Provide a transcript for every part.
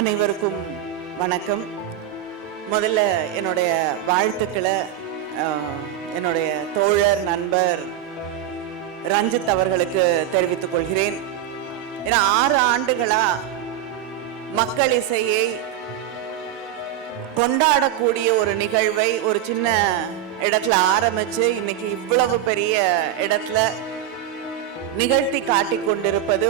அனைவருக்கும் வணக்கம். முதல்ல என்னுடைய வாழ்த்துக்களை என்னுடைய தோழர் நண்பர் ரஞ்சித் அவர்களுக்கு தெரிவித்துக் கொள்கிறேன். ஏன்னா 6 ஆண்டுகளா மக்கள் இசையை கொண்டாடக்கூடிய ஒரு நிகழ்வை ஒரு சின்ன இடத்துல ஆரம்பிச்சு இன்னைக்கு இவ்வளவு பெரிய இடத்துல நிகழ்த்தி காட்டி கொண்டிருப்பது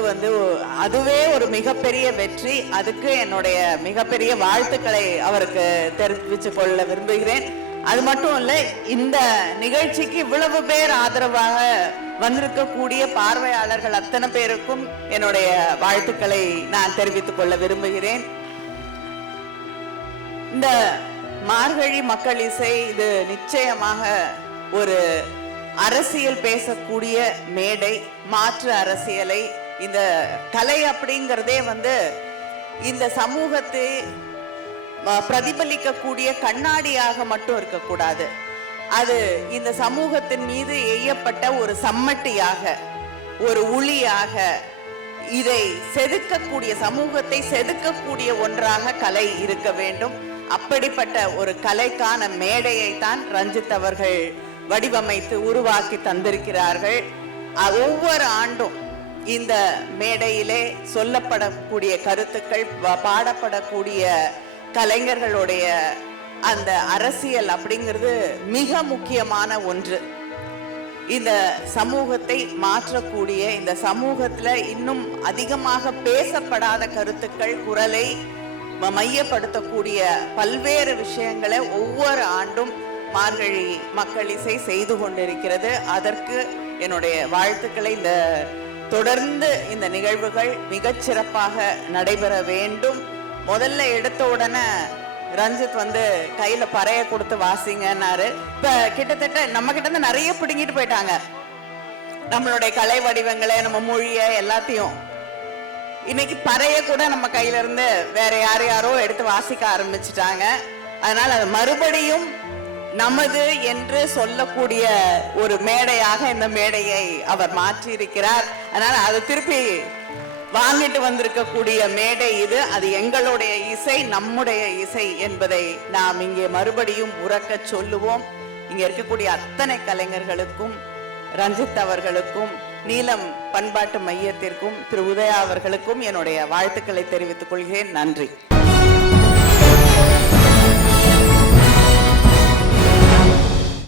அதுவே ஒரு மிகப்பெரிய வெற்றி. அதுக்கு என்னுடைய மிகப்பெரிய வாழ்த்துக்களை அவருக்கு தெரிவித்துக் கொள்ள விரும்புகிறேன். அது மட்டும் இல்ல, இந்த நிகழ்ச்சிக்கு இவ்வளவு பேர் ஆதரவாக வந்திருக்கக்கூடிய பார்வையாளர்கள் அத்தனை பேருக்கும் என்னுடைய வாழ்த்துக்களை நான் தெரிவித்துக் கொள்ள விரும்புகிறேன். இந்த மார்கழி மக்கள் இசை இது நிச்சயமாக ஒரு அரசியல் பேசக்கூடிய மேடை, மாற்று அரசியலை, இந்த கலை அப்படிங்கிறதே இந்த சமூகத்தை பிரதிபலிக்கக்கூடிய கண்ணாடியாக மட்டும் இருக்கக்கூடாது. அது இந்த சமூகத்தின் மீது எய்யப்பட்ட ஒரு சம்மட்டியாக, ஒரு உளியாக, இதை செதுக்கக்கூடிய, சமூகத்தை செதுக்கக்கூடிய ஒன்றாக கலை இருக்க வேண்டும். அப்படிப்பட்ட ஒரு கலைக்கான மேடையை தான் ரஞ்சித் அவர்கள் வடிவமைத்து உருவாக்கி தந்திருக்கிறார்கள். ஒவ்வொரு ஆண்டும் இந்த மேடையிலே சொல்லப்படக்கூடிய கருத்துக்கள், பாடப்படக்கூடிய கலைஞர்களுடைய அந்த அரசியல் அப்படிங்கிறது மிக முக்கியமான ஒன்று. இந்த சமூகத்தை மாற்றக்கூடிய, இந்த சமூகத்துல இன்னும் அதிகமாக பேசப்படாத கருத்துக்கள், குரலை மையப்படுத்தக்கூடிய பல்வேறு விஷயங்களை ஒவ்வொரு ஆண்டும் மார்கழி மக்கள் இசை செய்து கொண்டிருக்கிறது. அதற்கு என்னுடைய வாழ்த்துக்களை. தொடர்ந்து இந்த நிகழ்வுகள் மிகச்சிறப்பாக நடைபெற வேண்டும். முதல்ல எடுத்த உடனே ரஞ்சித் கையில பறைய கொடுத்து வாசிங்கன்னாரு. இப்ப கிட்டத்தட்ட நம்ம கிட்ட இருந்து நிறைய பிடுங்கிட்டு போயிட்டாங்க, நம்மளுடைய கலை வடிவங்களை, நம்ம மொழிய எல்லாத்தையும். இன்னைக்கு பறைய கூட நம்ம கையில இருந்து வேற யாரோ எடுத்து வாசிக்க ஆரம்பிச்சுட்டாங்க. அதனால அது மறுபடியும் நமது என்று சொல்லக்கூடிய ஒரு மேடையாக இந்த மேடையை அவர் மாற்றி இருக்கிறார். அதனால அதை திருப்பி வாங்கிட்டு வந்திருக்கக்கூடிய மேடை இது. அது எங்களுடைய இசை, நம்முடைய இசை என்பதை நாம் இங்கே மறுபடியும் உறக்க சொல்லுவோம். இங்க இருக்கக்கூடிய அத்தனை கலைஞர்களுக்கும், ரஞ்சித் அவர்களுக்கும், நீலம் பண்பாட்டு மையத்திற்கும், திரு உதயா அவர்களுக்கும் என்னுடைய வாழ்த்துக்களை தெரிவித்துக் கொள்கிறேன். நன்றி.